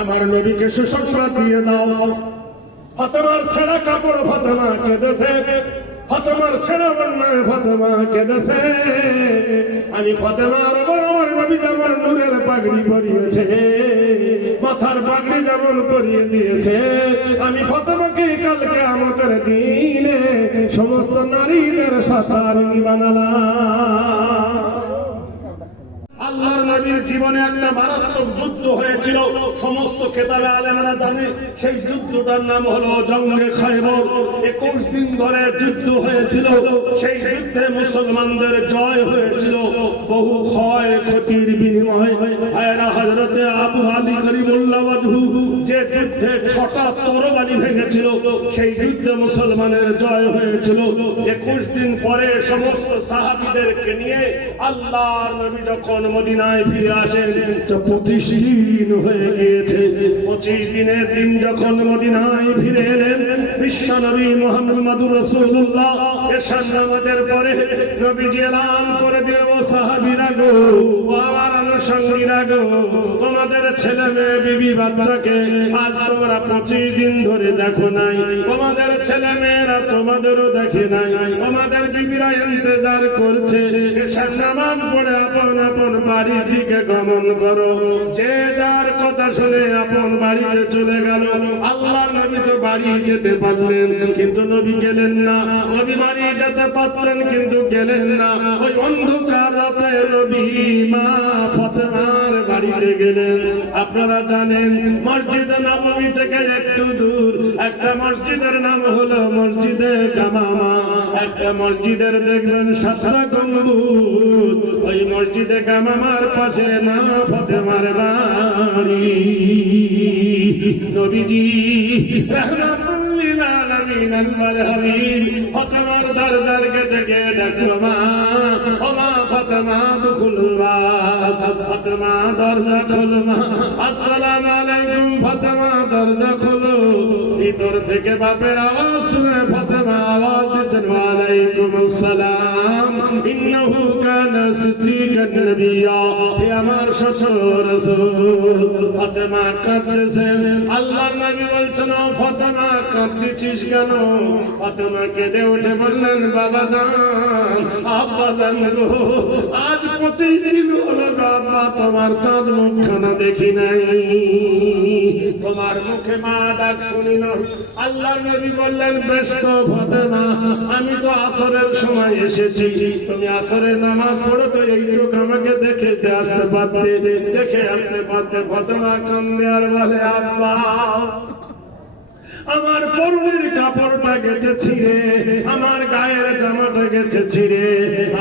আমার নবীকে সুসংবাদ দিয়ে দাও। ফাতেমার ছেঁড়া কাপড় ফাতেমা কেঁদেছে। ফাতেমার ছেঁড়া বন্যায় ফাতেমা কেঁদেছে। আমি ফাতেমার ওপর আমার নবী যেমন নূরের পাগড়ি পরিয়েছে, মাথার পাগড়ি যেমন পরিয়ে দিয়েছে, আমি ফাতেমাকে কালকে আমাদের দিনে সমস্ত নারীদের সাঁতারিনী বানালাম। আল্লাহর নবীর জীবনে একটা মারাত্মক যুদ্ধ হয়েছিল। সমস্ত কেতাবে আলেমরা জানে, সেই যুদ্ধটার নাম হলো জঙ্গে খায়বর একুশ দিন ধরে যুদ্ধ হয়েছিল। সেই যুদ্ধে মুসলমানদের জয় হয়েছিল। বহু ক্ষয় ক্ষতির বিনিময়ে। হজরতে আবু আলী করিমুল্লাহ যে যুদ্ধে ছটা তরবারি ভেঙেছিল, সেই যুদ্ধে মুসলমানের জয় হয়েছিল। একুশ দিন পরে সমস্ত সাহাবিদেরকে নিয়ে আল্লাহর নবী যখন মদিনায় ফিরে আসেন পঁচিশ দিন হয়ে গিয়েছে। পঁচিশ দিনের দিন যখন মদিনায় ফিরে এলেন, বিশ্ব নবী মোহাম্মদুর রসুল্লাহ এসান নামাজের পরে নবীজি এলান করে দিলেন, ও সাহাবিরা গো আমার গো তোমাদের ছেলে মেয়ে, বিবি বাচ্চাকে আজ তোমরা পঁচিশ দিন ধরে দেখো নাই। তোমাদের ছেলে মেয়েরা তোমাদেরও দেখে নাই। তোমাদের বিবিরা ইন্তজার করছে। নামাজ পড়ে আপন আপন বাড়ির দিকে গমন করো। যে যার কথা শুনে আপন বাড়িতে চলে গেল আল্লাহ নবী তো বাড়ি যেতে পারলেন, কিন্তু নবী গেলেন না। নবী বাড়ি যেতে পারতেন, কিন্তু গেলেন না। ওই অন্ধকার রাতে নবী মা ফতেমার বাড়িতে গেলেন। আপনারা জানেন, মসজিদ নবমী থেকে একটু দূর। একটা মসজিদের নাম হলো মসজিদে গামামা। একটা মসজিদের দেখবেন সাতটা গম্বুজ। ওই মসজিদে গামামার পাশে না ফতেমার বাড়ি। নবীজি, রহমাতুল্লিল দরজার গিয়ে ডাকছিল, মা, ও মা, ফতেমা, দুখুল ফতেমা দরজা খোলো মা আসসালামু আলাইকুম ফতেমা ভিতর থেকে বাপের আওয়াজ শুনে ফতেমা দিচ্ছেন ওয়ালাইকুম আসসালাম কানা তোমার চাঁদ দেখি নাই। তোমার মুখে মা ডাক শুনি না। আল্লাহর নবী বললেন, ব্যস্ত ফতেমা, আমি তো আসরের সময় এসেছি। তুমি আসরের নামাজ পড়ো তো এইটুকু আমাকে দেখে আসতে পারতে, দেখে আসতে পারতে ফতমা কান্দে আর বলে, আব্বা, আমার পরনের কাপড়টা গেছে ছিঁড়ে আমার গায়ের জামাটা গেছে ছিঁড়ে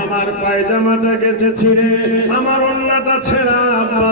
আমার পায়জামাটা গেছে ছিঁড়ে আমার অন্যটা ছেঁড়া, আব্বা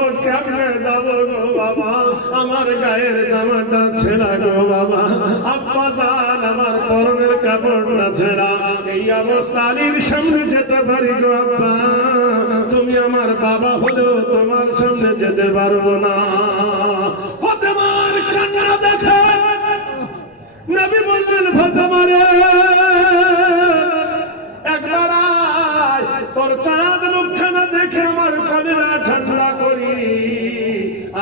আমার জামাটা ছেঁড়া গো বাবা। আব্বা জান, আমার পরনের কাপড়টা ছেঁড়া। এই অবস্থা সামনে যেতে পারি গো আব্বা। তুমি আমার বাবা হলেও তোমার সামনে যেতে পারব না। ফতেমার কান্না দেখে। নবী বললেন ফতেমারে একবার তোর চাঁদ মুখখানা দেখে আমার কলিরা ঠান্ডা করি।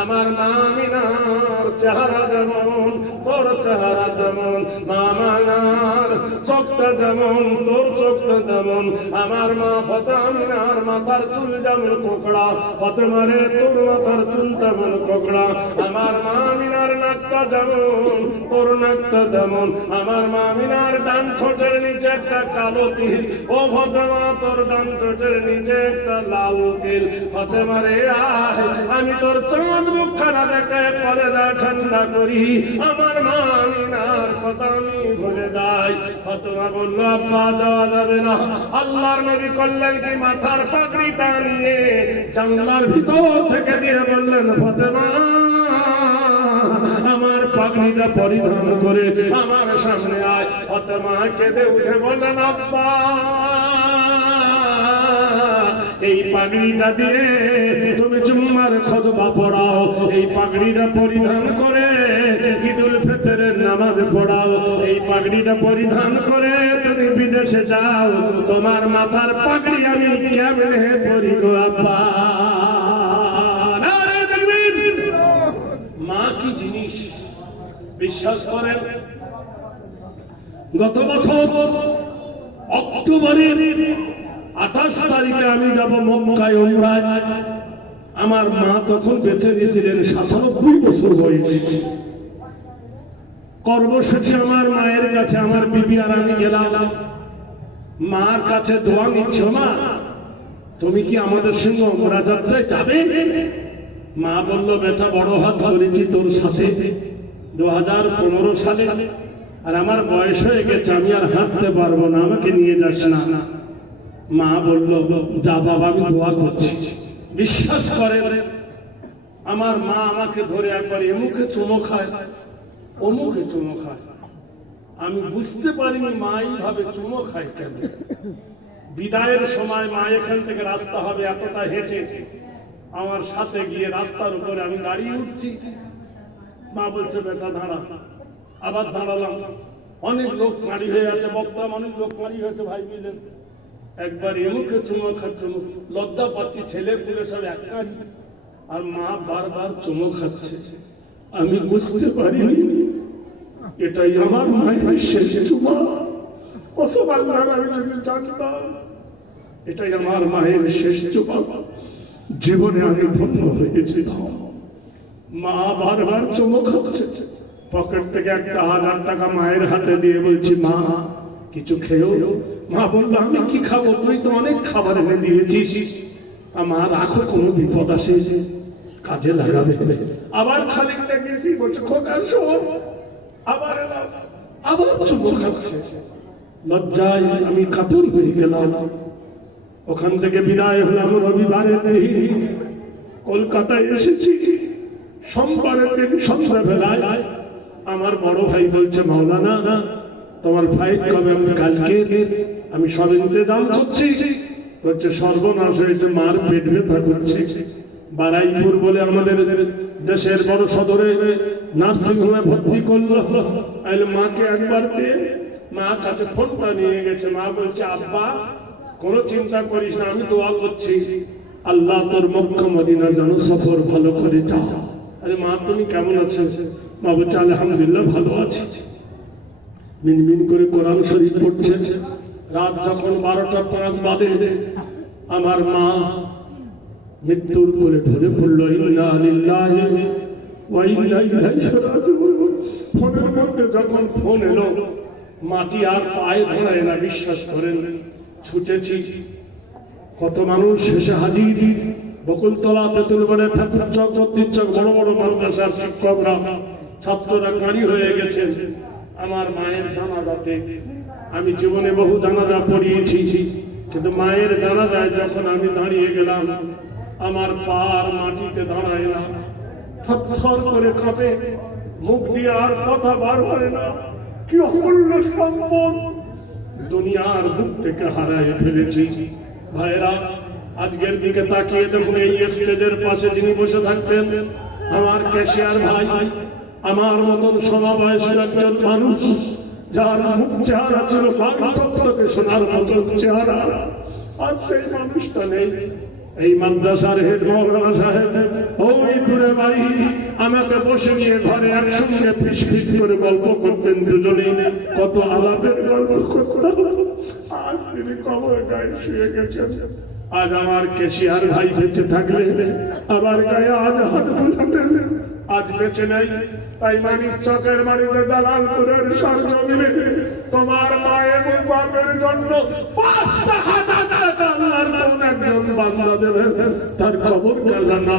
আমার মামিনার চেহারা যেমন, তোর চেহারা তেমন মামানার চোখটা যেমন, তোর চোখটা তেমন, আমার মা ফতামিনার মাথার চুল যেমন কোকড়া, ফতেমারে তোর মাথার চুল তেমন কোকড়া, আমার মামিনার নাকটা যেমন, তোর নাকটা যেমন আমার মামিনার ডান ঠোঁটের নিচে একটা কালো তিল, ও ফতেমা তোর ডান ঠোঁটের নিচে একটা লাল তিল, ফতেমারে আহ যায় আমি তোর চাঁদ মুখখানা দেখে পরে যা ঠান্ডা করি, আমার মা আমিনার কথা আমি ভুলে যাই। ফতমা বলল, আব্বা, যাওয়া যাবে না। আল্লাহর নবী করলেন কি মাথার পাগড়িটা নিয়ে জানলার ভিতর থেকে দিয়ে বললেন, ফতেমা, আমার পাগড়িটা পরিধান করে আমার সামনে আয়। ফতেমা কেঁদে উঠে বললেন, আব্বা এই পাগড়িটা দিয়ে তুমি জুম্মার খতবা পড়াও। এই পাগড়িটা পরিধান করে ঈদুল ফিতরের নামাজ পড়াও। এই পাগড়িটা পরিধান করে তুমি বিদেশে যাও। তোমার মাথার পাগড়ি আমি কেমনে পরি গো আব্বা? মা কি জিনিস? বিশ্বাস করেন? গত বছর অক্টোবরের আঠাশ তারিখে আমি যাব মক্কায় উমরায়। আমার মা তখন বেঁচে গেছিলেন সাতানব্বই বছর বয়স। কর্মসূচি আমার মায়ের কাছে, আমার বিবি আর আমি গেলাম। মার কাছে দোয়া নিচ্ছ মা। তুমি কি আমাদের সঙ্গে উমরা যাত্রায় যাবে? মা বলল, বেটা, বড় হাত করেছি তোর সাথে দু হাজার পনেরো সালে। আর আমার বয়স হয়ে গেছে, আমি আর হাঁটতে পারব না, আমাকে নিয়ে যাস না। মা বলল, যা বাবা, আমি দোয়া করছি। বিশ্বাস করে আমার মা আমাকে ধরে একবার এমুখে চুমো খায়, অমুখে চুমো খায়। আমি বুঝতে পারিনি মা এইভাবে চুমো খায় কেন। বিদায়ের সময় মা এখান থেকে রাস্তা হবে এতটা হেঁটে। আমার সাথে গিয়ে রাস্তার উপরে আমি দাঁড়িয়ে উঠছি। মা বলছে, বেটা, দাঁড়া। আবার দাঁড়ালাম। অনেক লোক কাঁড়ি হয়ে আছে বক্তাম অনেক লোক কাঁড়ি হয়েছে, ভাই বুঝলেন একবার এমুকে চুমো খাচ্ছে লজ্জা পাচ্ছি, ছেলে পুলে সব এক আর মা বারবার চুমো খাচ্ছে। আমি বুঝতে পারিনি, এটাই আমার মায়ের শেষ চুমা। কসম আল্লাহর, আমি যদি জানতাম, এটাই আমার মায়ের শেষ চুমা। জীবনে আমি ধন্য হয়েছি মা বারবার চুমো খাচ্ছে। পকেট থেকে একটা হাজার টাকা মায়ের হাতে দিয়ে বলছি, মা, কিছু খেয়েও মা বলল, আমি কি খাব? তুই তো অনেক খাবার এনে দিয়েছিস। আমার রাখো কোনো বিপদ আসে কাজে লাগাবে। আবার খানিকটা গেছি বলছে, খোকা, শোন, আবার এলাম, আবার চুমো খাচ্ছে। লজ্জায় আমি কাতর হয়ে গেলাম। ওখান থেকে বিদায় হলাম রবিবারের দিন। কলকাতায় এসেছি। সোমবারের দিন সন্ধ্যাবেলায় আমার বড় ভাই বলছে, মাওলানা তোমার ফ্লাইট কবে? আমি কালকে আমি সব ইন্তজাম করছি। বলছে, সর্বনাশ হয়েছে, মার পেট ব্যথা করছে। বারাইপুর বলে আমাদের দেশের বড় সদরে নার্সিং হোমে ভর্তি করল। মাকে একবার দিয়ে মা কাছে ফোনটা নিয়ে গেছে। মা বলছে, আব্বা, কোনো চিন্তা করিস না, আমি দোয়া করছি। আল্লাহ তোর মক্কা মদিনা যেন সফর ভালো করে যা আরে মা, তুমি কেমন আছো? মা বলছে, আলহামদুলিল্লাহ, ভালো আছি। মিনমিন করে কোরআন শরীফ পড়ছে। রাত যখন বারোটা পাঁচ বাদে আমার মা মৃত্যুর কোলে ঢলে পড়ল ফোনের মধ্যে যখন ফোন এলো, মাটি আর পায়ে ধরায় না, বিশ্বাস করেন, ছুটেছি। কত মানুষ শেষে হাজির, বকুলতলা তেঁতুলবাড়ে ঠাকুর চক চক বড় বড় মাদ্রাসার শিক্ষকরা, ছাত্ররা গাড়ি হয়ে গেছে। আমার মায়ের জানাজাতে। আমি জীবনে বহু জানাজা পড়িয়েছি, কিন্তু মায়ের জানাজায় যখন আমি দাঁড়িয়ে গেলাম, আমার পার মাটিতে দাঁড়ায় না। থর করে কাঁপে, মুখ দিয়ে আর কথা বার হয় না। কি অমূল্য সম্পদ! দুনিয়ার বুক থেকে হারায় ফেলেছি। ভাইরা আজকের দিকে তাকিয়ে দেখুন, এই স্টেজের পাশে যিনি বসে থাকতেন, আমার ক্যাশিয়ার ভাই। আমার মতন সমবয়স্ক একজন মানুষ, যার মুখ চেহারা ছিল বাগদত্তকে শোনার মতন চেহারা আজ সেই মানুষটা নেই। এই মাদ্রাসার হেড মৌলানা সাহেব ওই দূরে বাড়ি, আমাকে বসে নিয়ে ঘরে একসঙ্গে ফিস ফিস করে গল্প করতেন দুজনে। কত আলাপের গল্প করতাম। আজ তিনি কবর গায়ে শুয়ে গেছেন। আজ আমার কেশিয়ার ভাই বেঁচে থাকলে আবার গায়ে আজ হাত বোঝাতেন আজ বেঁচে নাই, তাই মানিক চকের বাড়িতে দালালপুরের সরজমিনে তোমার মায়ের বাপের জন্য পাঁচটা হাজার টাকা আল্লাহর কোন একজন বান্দা দেবেন, তার খবর আল্লাহ না